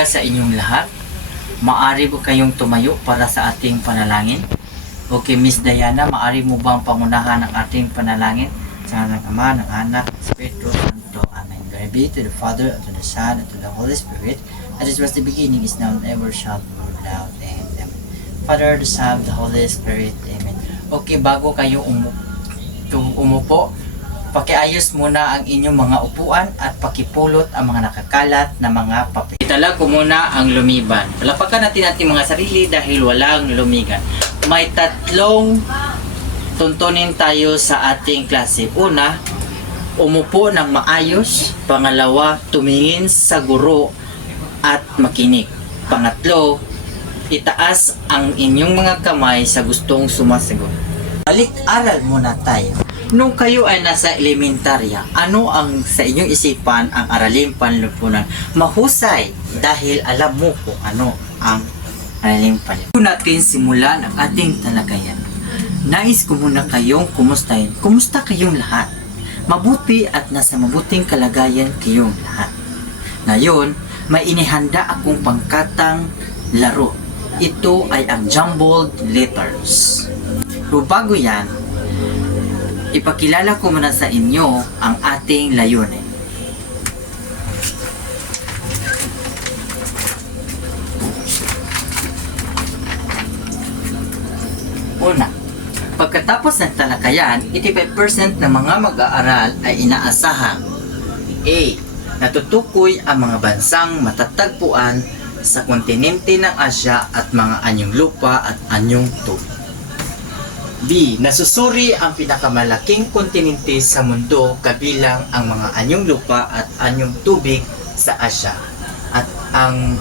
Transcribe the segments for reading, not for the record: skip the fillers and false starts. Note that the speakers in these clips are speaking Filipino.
umaga sa inyong lahat. Maari po kayong tumayo para sa ating panalangin. Okay, Miss Diana, maari mo bang pangunahan ang ating panalangin? Sa ng Ama, ng Anak, sa Espiritu Santo. Amen. Glory be to the Father, and to the Son, and to the Holy Spirit, as it was the beginning, is now, and ever shall be, world without end. Amen. Father, the Son, the Holy Spirit. Amen. Okay, bago kayo umupo, pakiayos muna ang inyong mga upuan at pakipulot ang mga nakakalat na mga papel. Itala ko muna ang lumiban. Palapakan natin ating mga sarili dahil walang lumigan. May tatlong tuntunin tayo sa ating klase. Una, umupo ng maayos. Pangalawa, tumingin sa guro at makinig. Pangatlo, itaas ang inyong mga kamay sa gustong sumasagot. Balik-aral muna tayo. Nung kayo ay nasa elementarya, ano ang sa inyong isipan ang aralin panlipunan? Mahusay dahil alam mo kung ano ang aralin panlipunan. Kung natin simulan ang ating talakayan, nais ko muna kayong kumustahin. Kumusta kayong lahat? Mabuti at nasa mabuting kalagayan kayong lahat. Ngayon, may inihanda akong pangkatang laro. Ito ay ang jumbled letters. Pero bago yan, ipakilala ko muna sa inyo ang ating layunin. Una, pagkatapos ng talakayan, 85% ng mga mag-aaral ay inaasahang A. Natutukoy ang mga bansang matatagpuan sa kontinente ng Asya at mga anyong lupa at anyong tubig. B. Nasusuri ang pinakamalaking kontinente sa mundo kabilang ang mga anyong lupa at anyong tubig sa Asya. At ang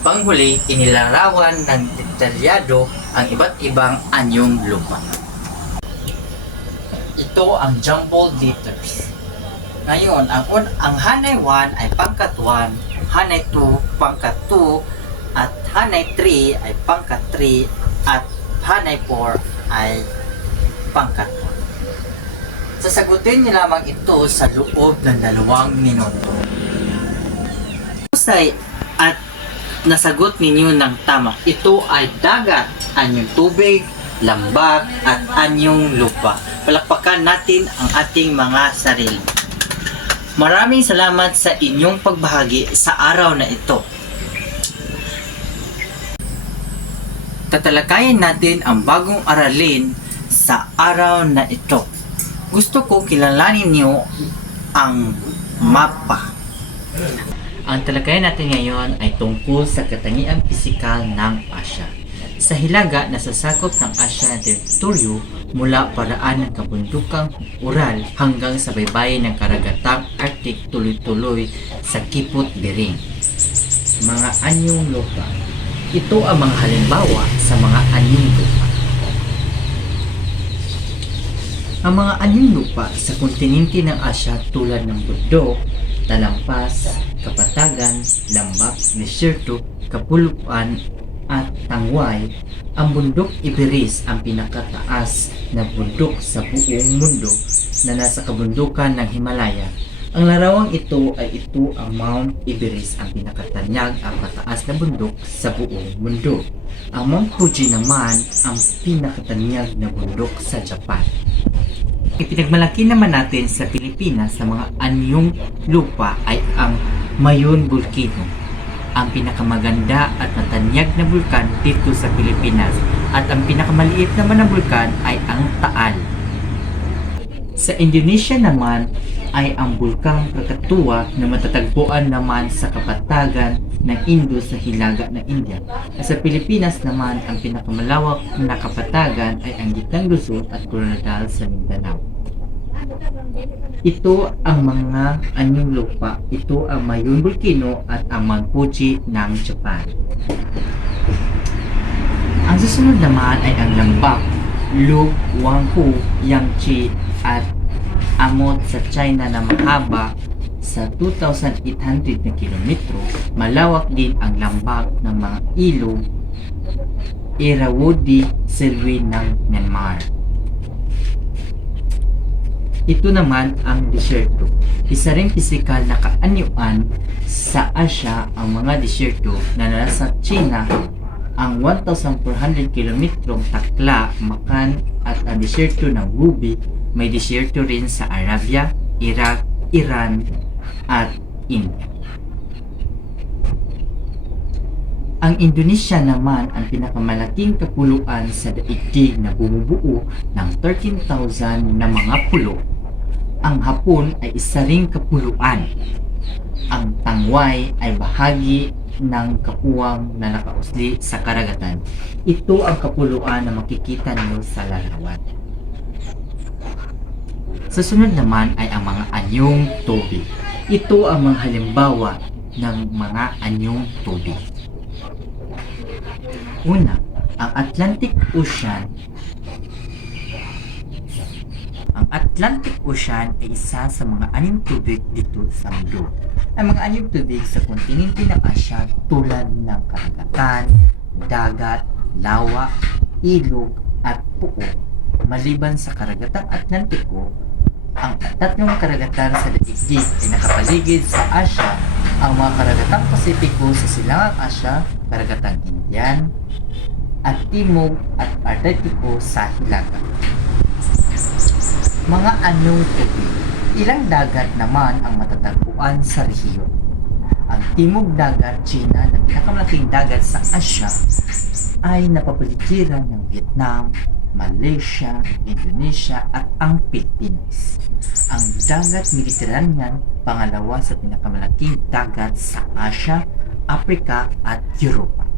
panghuli, inilarawan ng detalyado ang iba't ibang anyong lupa. Ito ang jumbled letters. Ngayon, ang hanay 1 ay pangkat 1, hanay 2 pangkat 2, at hanay 3 ay pangkat 3, at hanay 4 ay pangkat 1. Sasagutin niyo lamang ito sa loob ng 2 minuto. Husay at nasagot ninyo ng tama. Ito ay dagat, anyong tubig, lambak, at anyong lupa. Palakpakan natin ang ating mga sarili. Maraming salamat sa inyong pagbahagi sa araw na ito. Tatalakayin natin ang bagong aralin sa araw na ito. Gusto ko kilalanin niyo ang mapa. Ang talakayan natin ngayon ay tungkol sa katangiang pisikal ng Asya. Sa hilaga, nasasakop ng Asya ang teritoryo mula paraan ng kabundukang Ural hanggang sa baybayin ng karagatang Arctic tuloy-tuloy sa Kipot Bering. Mga anyong lupa. Ito ang mga halimbawa sa mga anyong lupa. Ang mga anyong lupa sa kontinente ng Asya tulad ng bundok, talampas, kapatagan, lambak, desierto, kapuluan, at tangway. Ang bundok Everest ang pinakataas na bundok sa buong mundo na nasa kabundukan ng Himalaya. Ang larawang ito ang Mount Everest, ang pinakatanyag at mataas na bundok sa buong mundo. Ang Mount Fuji naman ang pinakatanyag na bundok sa Japan. Ipinagmalaki naman natin sa Pilipinas sa mga anyong lupa ay ang Mayon Volcano, ang pinakamaganda at matanyag na bulkan dito sa Pilipinas, at ang pinakamaliit naman na bulkan ay ang Taal. Sa Indonesia naman ay ang bulkang Krakatoa na matatagpuan naman sa kapatagan ng Indus sa hilaga ng India. At sa Pilipinas naman, ang pinakamalawak na kapatagan ay ang Gitang Luzon at Coronadal sa Mindanao. Ito ang mga anyong lupa. Ito ang Mayon Volcano at ang Mount Fuji ng Japan. Ang susunod naman ay ang lambak, Lu, Wanghu, Yangtze at Amot sa China na mahaba sa 2,800 na kilometro. Malawak din ang lambak ng mga ilog Irrawaddy Selvi ng Myanmar. Ito naman ang disyerto. Isa ring pisikal na kaanyuan sa Asya ang mga disyerto na nasa China ang 1,400 kilometrong takla Makan at ang disyerto ng Gobi. May disyerto rin sa Arabia, Iraq, Iran at India. Ang Indonesia naman ang pinakamalaking kapuluan sa daigdig na bumubuo ng 13,000 na mga pulo. Ang Hapon ay isa ring kapuluan. Ang Tangway ay bahagi ng kapuwang na nakausli sa karagatan. Ito ang kapuluan na makikita niyo sa larawan. Sa sunod naman ay ang mga anyong tubig. Ito ang mga halimbawa ng mga anyong tubig. Una, ang Atlantic Ocean. Ang Atlantic Ocean ay isa sa mga anyong tubig dito sa mundo. Ang mga anyong tubig sa kontinente ng Asya tulad ng karagatan, dagat, lawa, ilog at puo. Maliban sa karagatang Atlantiko, ang tatlong karagatan sa daigdig ay nakapaligid sa Asya, ang mga karagatang Pasipiko sa Silangang Asya, karagatang Indian, at Timog at Artiko sa Hilaga. Mga anyong tubig. Ilang dagat naman ang matatagpuan sa rehiyon. Ang Timog Dagat China na pinakamalaking dagat sa Asya ay napapaligiran ng Vietnam, Malaysia, Indonesia at ang Pilipinas. Ang dagat Mediterranean, pangalawa sa pinakamalaking dagat sa Asya, Africa at Europa.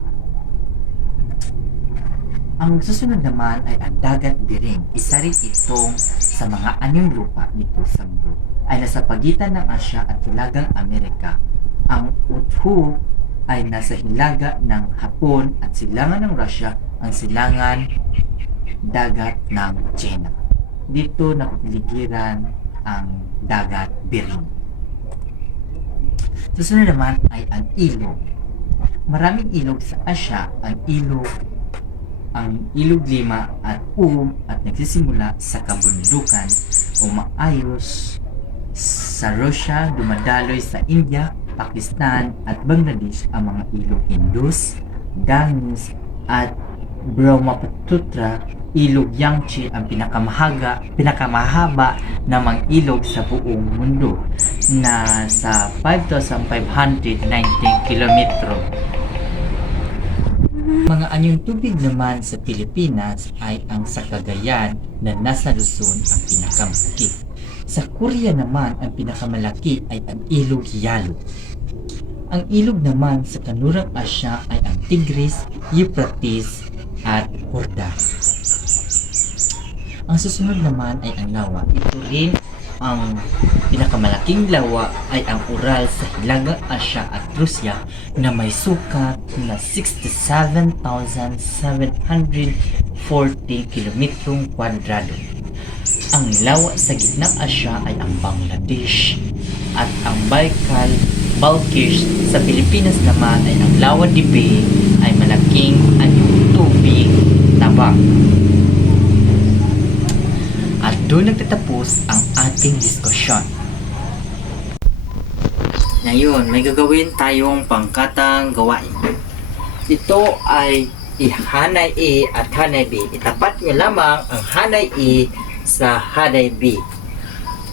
Ang susunod naman ay ang dagat Bering. Isa rin itong sa mga anyong lupa dito sa mundo. Ay nasa pagitan ng Asya at Hilagang Amerika. Ang Okhotsk ay nasa hilaga ng Hapon at silangan ng Russia ang silangan dagat ng China. Dito nakapiligiran ang dagat Bering. Susunod naman ay ang ilog. Maraming ilog sa Asya. Ang ilog Lima at at nagsisimula sa kabundukan o maayos sa Russia, dumadaloy sa India, Pakistan at Bangladesh ang mga ilog Indus, Ganges at Brahmaputra. Ilog Yangtze ang pinakamahaba na mga ilog sa buong mundo na sa 5,519 kilometro. Mga anyong tubig naman sa Pilipinas ay ang sa Cagayan na nasa Luzon ang pinakamalaki. Sa Korea naman ang pinakamalaki ay ang ilog Yalu. Ang ilog naman sa Kanlurang Asya ay ang Tigris, Euphrates at Jordan. Ang susunod naman ay ang lawa. Ito rin ang pinakamalaking lawa ay ang Ural sa Hilagang Asya at Rusya na may sukat na 67,740 kilometrong kwadrado. Ang lawa sa gitnang Asya ay ang Bangladesh at ang Balkis sa Pilipinas naman ay ang Lawa de Bay ay malaking anyong tubig tabak. At doon nagtatapos ang ating diskusyon. Ngayon, may gagawin tayong pangkatang gawain. Ito ay hanay A at hanay B. Itapat nyo lamang ang hanay A sa hanay B.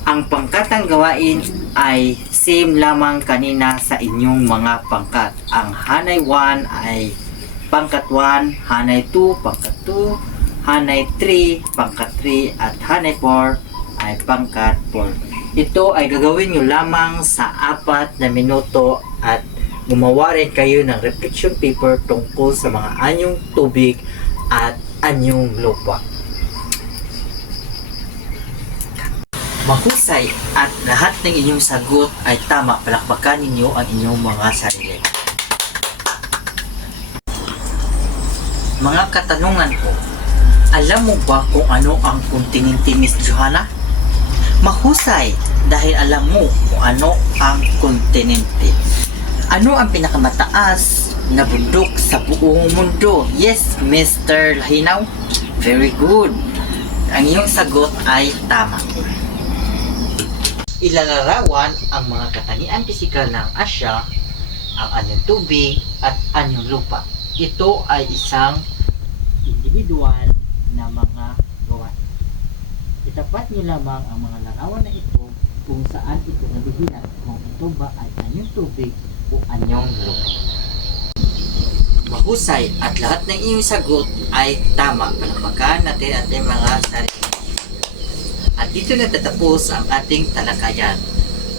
Ang pangkatang gawain ay same lamang kanina sa inyong mga pangkat. Ang hanay 1 ay pangkat 1, hanay 2, pangkat 2, hanay 3, pangkat 3, at hanay 4 ay pangkat 4. Ito ay gagawin nyo lamang sa 4 na minuto at gumawa rin kayo ng reflection paper tungkol sa mga anyong tubig at anyong lupa. Mahusay at lahat ng inyong sagot ay tama. Palakpakan ninyo ang inyong mga sarili. Mga katanungan ko, alam mo ba kung ano ang kontinente, Miss Johanna? Mahusay dahil alam mo kung ano ang kontinente. Ano ang pinakamataas na bundok sa buong mundo? Yes, Mr. Lahinaw. Very good. Ang iyong sagot ay tama. Ilalarawan ang mga katangian pisikal ng Asya, ang anyong tubig at anyong lupa. Ito ay isang individual na mga gawain. Itapat niyo lamang ang mga larawan na ito kung saan ito nabibilang, kung ito ba ay anyong tubig o anyong lupa. Mahusay at lahat ng iyong sagot ay tama. Palakpakan natin ating mga sarili. At dito natatapos ang ating talakayan.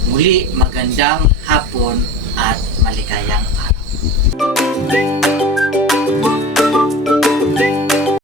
Muli, magandang hapon at maligayang araw.